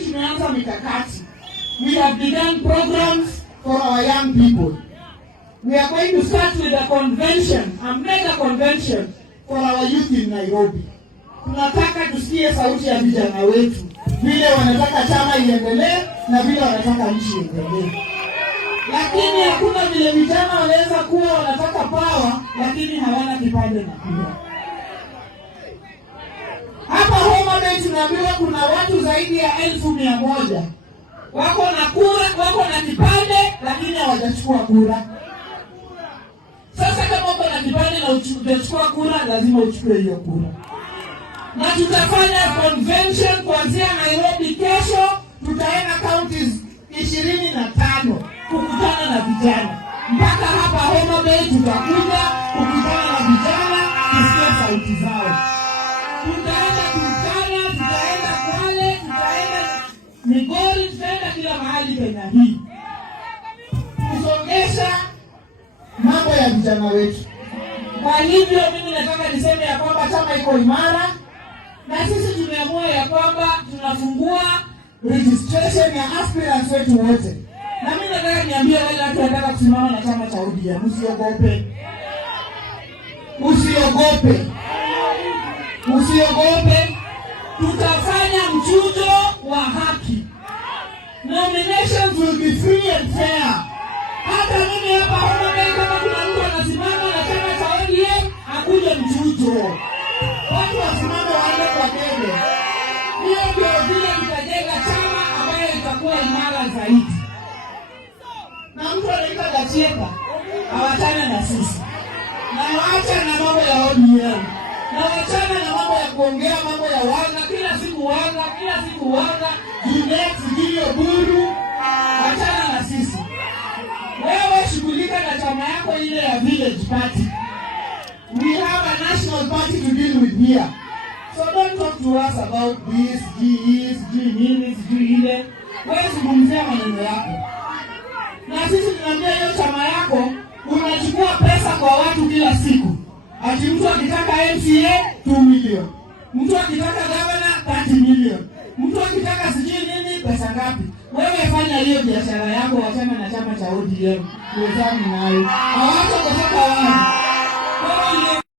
Tumeanza mikakati. We have begun programs for our young people. We are going to start with a convention, a mega convention for our youth in Nairobi. Tunataka tusikie sauti ya vijana wetu, vile wanataka chama iendelee na vile wanataka nchi iendelee. Lakini hakuna vile vijana wanaweza kuwa wanataka power lakini hawana kipande na kura. Hapa Homa Bay tunaambiwa kuna watu zaidi ya 1,100 wako na kura, wako na kipande lakini hawajachukua kura. Sasa kama uko na kipande na hujachukua kura, lazima uchukue hiyo kura. Na tutafanya convention kuanzia Nairobi kesho, tutaenda counties 25 kukutana na vijana. Mpaka hapa Homa Bay tutakuja kukutana na vijana, tusikie sauti zao. Tutaenda Turkana, tutaenda Kwale, tutaenda Migori, tutaenda kila mahali Kenya hii kusongesha mambo ya vijana wetu. Kwa hivyo mimi nataka niseme ya kwamba chama iko imara, na sisi tumeamua ya kwamba tunafungua registration ya aspirants wetu wote. Na mimi nataka niambie wale watu wanataka kusimama na chama cha ODM, usiogope. Usiogope. Usiogope. Tutafanya mchujo wa haki. Nominations will be free and fair. Hata mimi hapa Homa Bay kama kuna mtu anasimama na chama cha ODM, akuje mchujo. Watu wasimame waende kwa debe. Hiyo ndio vile tutajenga chama ambayo itakuwa imara zaidi. Na mtu anaitwa Gacheka, hawachana na sisi. Na waacha na mambo ya ODM. Na wachana na mambo ya kuongea mambo ya wanga, kila siku wanga, kila siku wanga, Junet, Gilio Buru, wachana na sisi. Wewe shughulika na chama yako ile ya village party. We have a national party to deal with here. So don't talk to us about this, nini, ile. Wewe zungumzia maneno yako. Na sisi tunaambia hiyo chama yako, unachukua pesa kwa watu kila siku. Ati mtu akitaka MCA 2 million. Mtu akitaka governor 30 million. Mtu akitaka sijui nini pesa ngapi. Wewe fanya hiyo biashara yako, wachana na chama cha ODM. Uwezani nayo. Hawacho kutoka wapi?